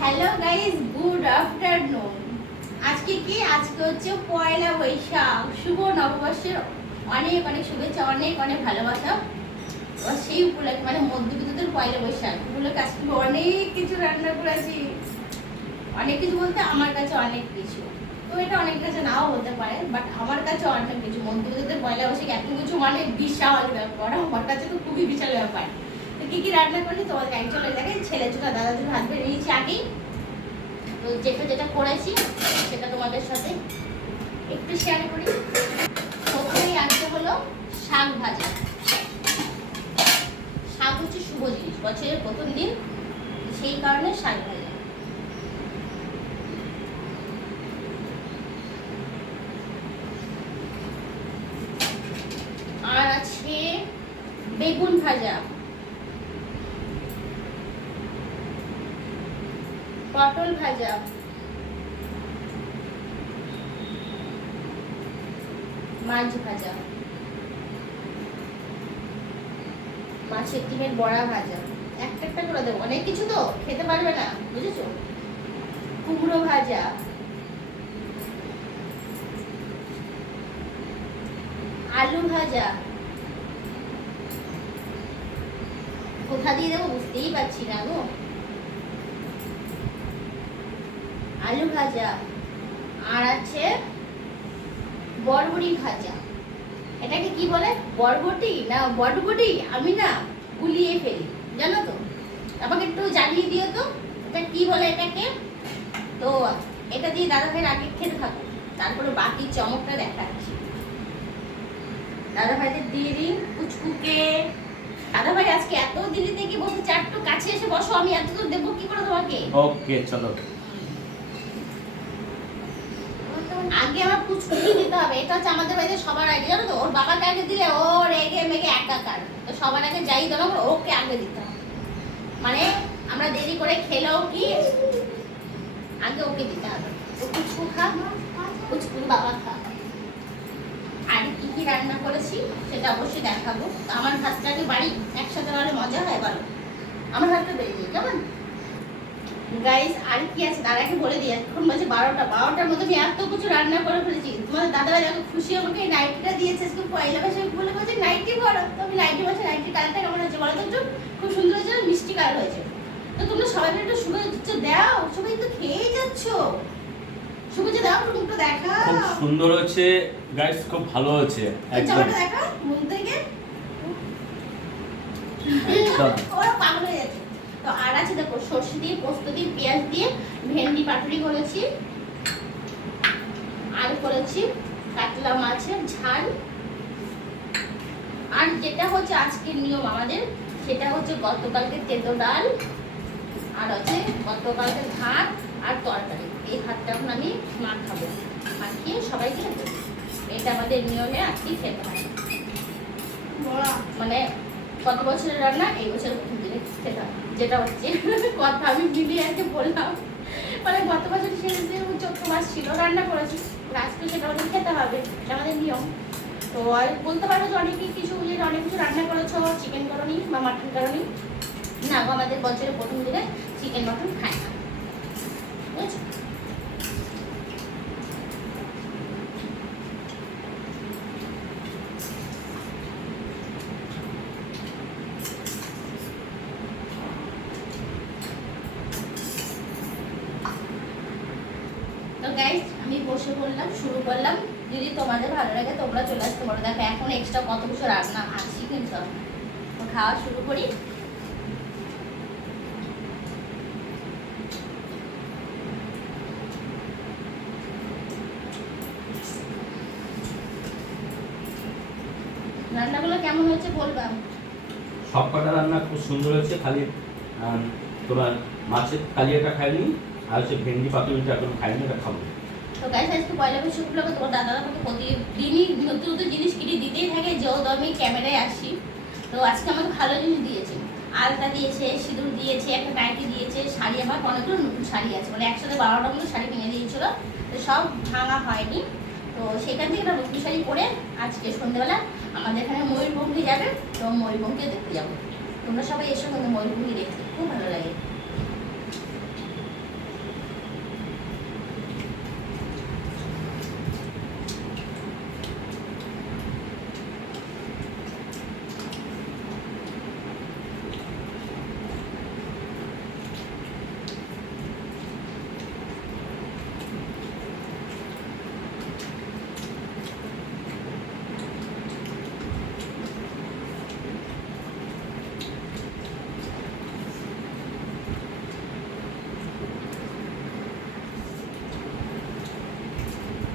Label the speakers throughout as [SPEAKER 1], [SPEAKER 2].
[SPEAKER 1] Hello guys good afternoon আজকে কি? আজকে হচ্ছে পয়লা বৈশাখ। শুভ নববর্ষের অনেক অনেক শুভেচ্ছা, অনেক অনেক ভালোবাসা। সেই উপলক্ষে মানে মধ্যবিত্তদের পয়লা বৈশাখ উপলক্ষে আজকে অনেক কিছু রান্না করেছি। অনেক কিছু বলতে আমার কাছে অনেক কিছু। তো এটা অনেক কাছে নাও হতে পারে বাট আমার কাছে অনেক কিছু। মধ্যবিত্তদের পয়লা বৈশাখ এত কিছু মানে বিশাল ব্যাপার। আমার কাছে তো খুবই বিশাল ব্যাপার। তো কি কি রান্না করছি তোমাদের গাড়ি চলে দেখেন ছেলে ছোটা দাদা ছোট হাত ধরে নিয়েছি আগেই। তো যেটা যেটা করেছি, সেটা তোমাদের সাথে একটু শেয়ার করি। প্রথমেই আজকে হলো শাক ভাজা। শাক হচ্ছে শুভ জিনিস। বছরের প্রথম দিন, সেই কারণে শাক ভাজা। আর আছে বেগুন ভাজা। পটল ভাজা। মাছ ভাজা। মাছের ডিমের বড়া ভাজা। একটা একটা করে দেবো। অনেক কিছু তো খেতে পারবে না, বুঝেছ? কুমড়ো ভাজা। আলু ভাজা। কোথা দিয়ে দেবো বুঝতেই পারছি না গো। আলু ভাজা। আর আছে বরবটি ভাজা। এটাকে কি বলে? বরবটি? না, বটবটি? আমি না, গুলিয়ে ফেলি। জানো তো? আমাকে একটু জানিয়ে দিও তো। এটা কি বলে এটাকে? তো, এটা দিয়ে দাদা ভাইয়ের আগে খেতে থাকো। তারপরে বাকি চমকটা দেখাচ্ছি। দাদা ভাইদের দিয়ে দিই কুচকুকে দাদা ভাই আজকে এত দিল্লি থেকে বলতে চারটু কাছে এসে বসো, আমি এত দূর দেবো, কি করে তোমাকে?
[SPEAKER 2] ওকে, চলো।
[SPEAKER 1] আমার পুচকুকি দিতে হবে। এটা হচ্ছে আমাদের বাড়িতে সবার আগে, জানো তো? ওর বাবাকে আগে দিলে ও রেগে মেগে একাকার তো সবার আগে যাই দিলাম ওকে আগে দিতে হবে। মানে আমরা দেরি করে খেলেও কি? আগে ওকে দিতে হবে। ও পুচকু খা পুচকুর বাবা খা। আর কি কি রান্না করেছি সেটা অবশ্যই দেখাবো। তো আমার ভাতটাকে বাড়ি একসাথে বাড়ি মজা হয় বলো? আমার হাতটা বেরিয়ে কেমন? গাইস আর কি আছে? দাদাকে বলে দিই এখন বাজে বারোটা। বারোটার মধ্যে আমি এত কিছু রান্না করে ফেলেছি। তোমাদের দাদারা যখন খুশি আমাকে এই নাইটিটা দিয়েছে আজকে পয়লা বৈশাখ বলে বলছে নাইটি পরো তো আমি নাইটি বলছি নাইটি কালারটা কেমন হয়েছে বলো তো একটু? খুব সুন্দর হয়েছে মিষ্টি কালার হয়েছে। তো তোমরা সবাই মিলে একটু শুভেচ্ছা দাও। সবাই তো খেয়েই যাচ্ছ। শুভেচ্ছা দাও মুখটা দেখা।
[SPEAKER 2] খুব সুন্দর হচ্ছে গাইস খুব ভালো হচ্ছে একদম।
[SPEAKER 1] দেখা মুখ থেকে। ওরা পাগল হয়ে যাচ্ছে। তো আর আছে দেখো সর্ষে দিয়ে পোস্ত দিয়ে পেঁয়াজ দিয়ে ভেন্ডি পাতুরি করেছি। আর করেছি কাতলা মাছের ঝাল। আর যেটা হচ্ছে আজকের নিয়ম আমাদের সেটা হচ্ছে গতকালকে তেতো ডাল আর হচ্ছে গতকালকে ভাত আর তরকারি। এই ভাতটা এখন আমি মাখাবো মাখিয়ে সবাইকে এটা আমাদের নিয়মে আজকে খেতে হয়। মানে কত বছরের রান্না? এই প্রথম দিনে খেতে হয় যেটা হচ্ছে, কথা আমি মিলিয়ে আর কি বললাম। মানে গত বছর শেষ যে চোদ্দ মাস ছিল, রান্না করেছি। আজকে সেটা আমাদের খেতে হবে। এটা আমাদের নিয়ম। তো আর বলতে পারো যে অনেকেই কিছু যে অনেক কিছু রান্না করেছ চিকেন করনি বা মাটন করনি। না আমাদের বছরের প্রথম দিনে চিকেন মাটন খায় না। বুঝেছ? তো গাইস আমি বসে পড়লাম, শুরু করলাম। যদি তোমাদের ভালো লাগে, তোমরা চলে আসতে পারো। দেখো, এখন এক্সট্রা কত কিছু রান্না আছে কিন্তু। খাওয়া শুরু করি। রান্নাগুলো কেমন হয়েছে বলবাম
[SPEAKER 2] সব কটা রান্না খুব সুন্দর হয়েছে। খালি তোমার মাছের কালিয়াটা খাইনি? আর হচ্ছে ভেন্ডি পাতুরিটা এখন খাইনি এটা খাব।
[SPEAKER 1] তো গাইস আজকে পয়লা বৈশাখ উপলক্ষে তোমার দাদারা আমাকে প্রতিদিনই নতুন নতুন জিনিস কিনে দিতেই থাকে, যেহেতু আমি ক্যামেরায় আসি। তো আজকে আমাকে ভালো জিনিস দিয়েছে। আলতা দিয়েছে, সিঁদুর দিয়েছে, একটা নাইটি দিয়েছে, শাড়ি আমার অনেকগুলো নতুন শাড়ি আছে। মানে একসাথে বারোটা মতো শাড়ি কিনে দিয়েছিল, তো সব ভাঙা হয়নি। তো সেখান থেকে একটা নতুন শাড়ি পরে আজকে সন্ধ্যেবেলা আমাদের এখানে ময়ূরভঙ্গি যাবে, তো ময়ূরভঙ্গিও দেখতে যাব। তোমরা সবাই এসো কিন্তু ময়ূরভঙ্গি দেখতে খুব ভালো লাগে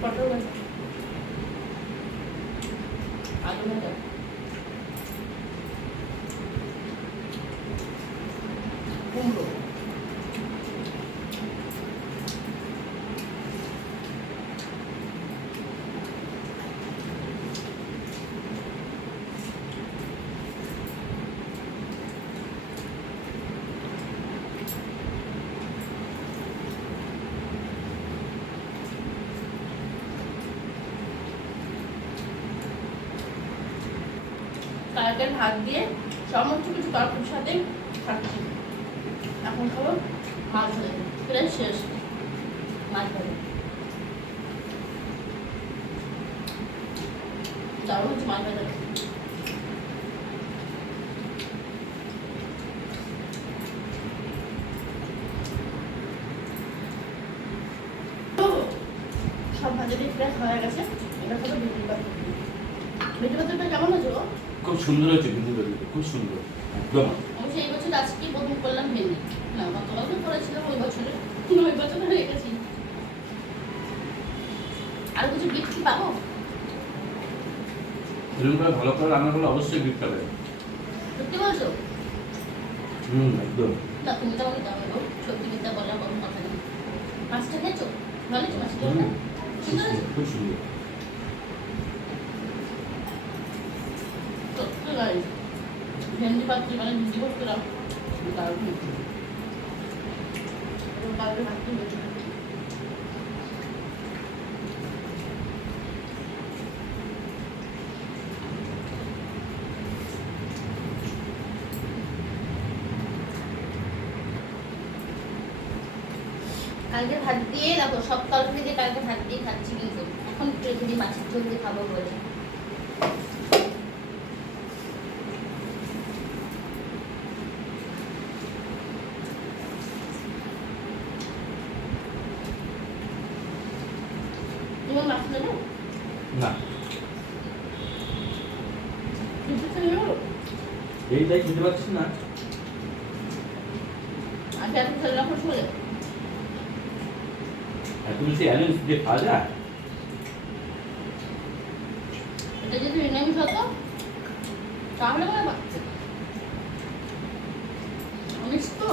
[SPEAKER 1] পটল ভাজা আলু ভাজা কুমড়ো কালকের ভাত দিয়ে সমস্ত কিছু তরকারির সাথে খাচ্ছি এখন খাব মাছ প্রায় শেষ। মাছ ভাজা সব ভাজা দিয়ে প্রায় হয়ে গেছে। এটা কেমন আছে?
[SPEAKER 2] খুব সুন্দর হয়েছে কিন্তু খুব সুন্দর একদম।
[SPEAKER 1] আমি সেই বছর আজকে প্রথম করলাম ভেন্ডি না গতকাল করেছিলাম ওই বছরে ওই বছর হয়ে গেছি। আর কিছু বিক্রি পাবো?
[SPEAKER 2] এরকম করে ভালো করে রান্না করলে অবশ্যই গিফট পাবে।
[SPEAKER 1] সত্যি বলছো?
[SPEAKER 2] হুম একদম।
[SPEAKER 1] না তুমি তো আমাকে দাও গো সত্যি মিথ্যা বললাম কোনো কথা নেই। মাছটা খেয়েছো? ভালো হয়েছে মাছটা?
[SPEAKER 2] হুম,
[SPEAKER 1] আছে
[SPEAKER 2] খুব সুন্দর।
[SPEAKER 1] মানে দারুণ হয়েছে কালকে কালকে ভাত দিয়ে, দেখো সব দিয়ে কালকে ভাত দিয়ে খাচ্ছি কিন্তু, এখন একটু যদি মাছের ঝোল দিয়ে খাব বলে তুমি মাছ নেবে
[SPEAKER 2] না
[SPEAKER 1] দুটো তো নেব
[SPEAKER 2] এইটাই খেতে পারছিস না?
[SPEAKER 1] এত রাখো
[SPEAKER 2] বেশি অ্যালেন্স দিয়ে খাওয়া যায়
[SPEAKER 1] এটা যদি নিরামিষ হতো তাহলে মনে পাচ্ছে। আমিষ তো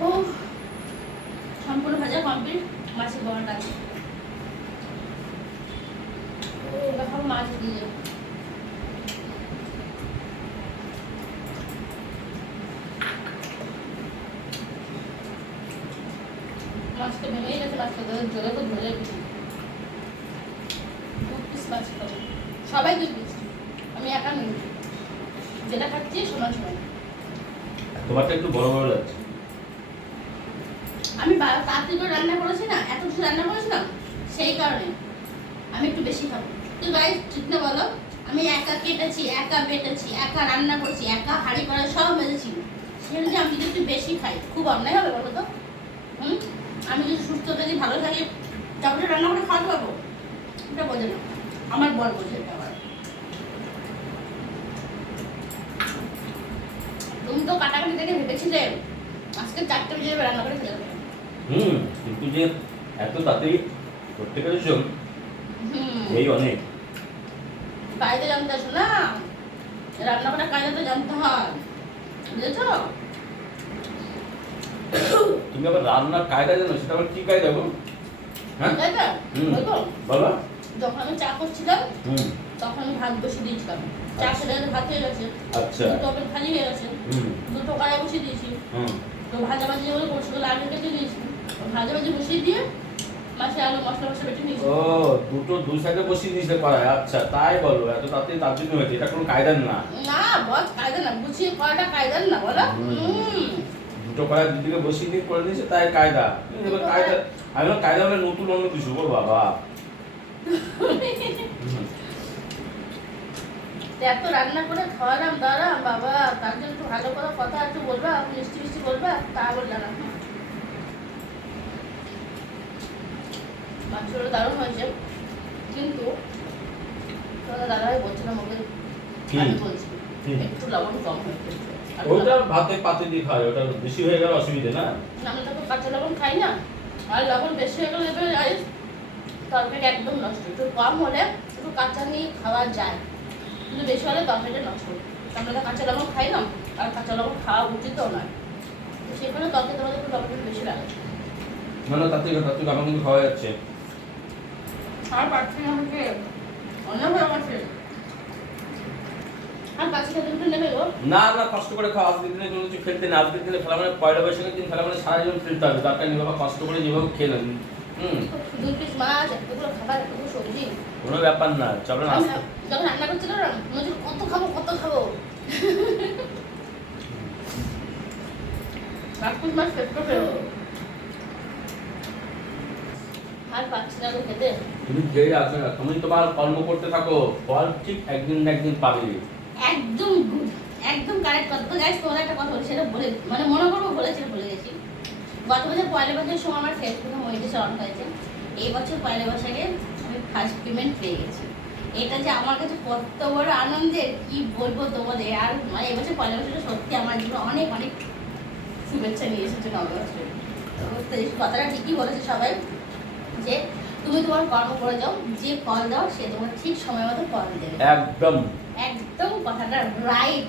[SPEAKER 1] ও সম্পূর্ণ ভাজা কমপ্লিট মাছের বড়াটা আছে এখন মাছ দিয়ে মাছটা ভেঙেই গেছে মাছটা জলে তো ধরে গেছে দু মাছ খাব। সবাই দুই আমি একা নেই। যেটা খাচ্ছি, সমান সমান।
[SPEAKER 2] তোমারটা একটু বড় বড় লাগছে।
[SPEAKER 1] আমি তাড়াতাড়ি করে রান্না করেছি না, এত কিছু রান্না করেছিলাম সেই কারণে আমি একটু বেশি খাব। গাইজ ঠিক না বলো? আমি একা কেটেছি, একা বেটেছি, একা রান্না করেছি, একা হাঁড়ি করা সব মেরেছি সেটা যে আমি যদি একটু বেশি খাই, খুব অন্যায় হবে বলো তো? হুম? আমি যদি সুস্থ থাকি, ভালো থাকি তারপরে রান্না করে খাওয়াতে পারব এটা বোঝে না। আমার বর বোঝে এটা আবার। তুমি তো কাটাকাটি থেকে ভেবেছিলে আজকে চারটে বেজে রান্না করে ফেলে
[SPEAKER 2] হুম কিন্তু যে এত তাড়াতাড়ি করতে পেরেছ এই অনেক।
[SPEAKER 1] কায়দা জানতে আসো না? রান্না করার কায়দা তো জানতে হয়। বুঝেছ?
[SPEAKER 2] তুমি আবার রান্নার কায়দা জানো সেটা আবার কি কায়দা গো? হ্যাঁ। বলো
[SPEAKER 1] যখন আমি চা করছিলাম
[SPEAKER 2] হুম।
[SPEAKER 1] তখন আমি ভাত বসিয়ে দিয়েছিলাম। চা খেলে ভাত হয়ে গেছে।
[SPEAKER 2] আচ্ছা।
[SPEAKER 1] দুটো ওপেন খালি হয়ে গেছে।
[SPEAKER 2] হুম।
[SPEAKER 1] দুটো কড়াই বসিয়ে দিয়েছি।
[SPEAKER 2] হুম।
[SPEAKER 1] তো ভাজা ভাজি যেগুলো করছি ওগুলো আগে কেটে নিয়েছি তো ভাজা ভাজি বসিয়ে দিয়ে মাছে আলু মশলা মশলা বেটে নিয়েছি।
[SPEAKER 2] ও দুটো দু সাইডে বসিয়ে দিয়েছে পাড়ায় আচ্ছা তাই বলো এত তাড়াতাড়ি তার জন্য হয়েছে এটা কোনো কায়দার না।
[SPEAKER 1] না বস কায়দা না গুছিয়ে করাটা কায়দার না বলো।
[SPEAKER 2] দুটো পাড়ায় দুদিকে বসিয়ে দিয়ে করে দিয়েছে তাই কায়দা। কায়দা আমি কায়দা মানে নতুন অন্য কিছু গো বাবা।
[SPEAKER 1] এত রান্না করে খাওয়ালাম দাঁড়া বাবা তার জন্য একটু ভালো করে কথা একটু বলবা মিষ্টি মিষ্টি বলবা তা বললাম। মাংসটা দারুণ হয়েছে। কিন্তু দাদাভাই বলছিলাম ওকে
[SPEAKER 2] কি?
[SPEAKER 1] আমি বলছি। একটু লবণ কম হয়েছে
[SPEAKER 2] ওটা ভাতে পাতে দিয়ে খায় ওটা বেশি হয়ে গেলে অসুবিধা না?
[SPEAKER 1] আমরা তো কাঁচা লবণ খাই না। আর লবণ বেশি হয়ে গেলে এবার তরকারি একদম নষ্ট। একটু কম হলে একটু কাঁচা নিয়ে খাওয়া যায়। কিন্তু বেশি হলে তরকারিটা নষ্ট। আমরা তো কাঁচা লবণ খাই না আর কাঁচা লবণ খাওয়া উচিতও নয়। তো সেখানে তরকারি তোমাদের একটু লবণ বেশি লাগে।
[SPEAKER 2] মানে থেকে তার থেকে খাওয়া যাচ্ছে।
[SPEAKER 1] আর পাচ্ছি না আমাকে অনেক হয়ে গেছে। না
[SPEAKER 2] না না কষ্ট করে খাওয়া আজকের দিনে কোনো কিছু খেলতে না আজকের দিনে খেলা মানে পয়লা বৈশাখের দিন খেলা মানে সারা জীবন খেলতে হবে। দরকার নেই বাবা কষ্ট করে যেভাবে হুম।
[SPEAKER 1] সবজি।
[SPEAKER 2] কোনো ব্যাপার না। চলো না
[SPEAKER 1] যখন রান্না করছিল না কত খাব কত খাব। আর পাচ্ছি না খেতে।
[SPEAKER 2] তুমি খেয়ে আসো না তুমি তোমার কর্ম করতে থাকো ফল ঠিক একদিন না একদিন পাবে।
[SPEAKER 1] একদম গুড একদম কারেক্ট কথা। তো গাইস তোমাদের একটা কথা বলি, সেটা বলে মানে মনে করব বলেছিল ভুলে গেছি। গত বছর পয়লা বছরের সময় আমার ফেসবুকে মনিটেশন অন হয়েছে। এই বছর পয়লা বৈশাখে আমি ফার্স্ট পেমেন্ট পেয়ে গেছি। এটা যে আমার কাছে কত বড় আনন্দের, কি বলব তোমাদের? আর মানে এবছর পয়লা বছরটা সত্যি আমার জীবনে অনেক অনেক শুভেচ্ছা নিয়ে এসেছে নবে বছরে তো কথাটা ঠিকই বলেছে সবাই, যে তুমি তোমার কর্ম করে যাও যে ফল দাও সে তোমার ঠিক সময় মতো ফল দেবে।
[SPEAKER 2] একদম।
[SPEAKER 1] একদম কথাটা রাইট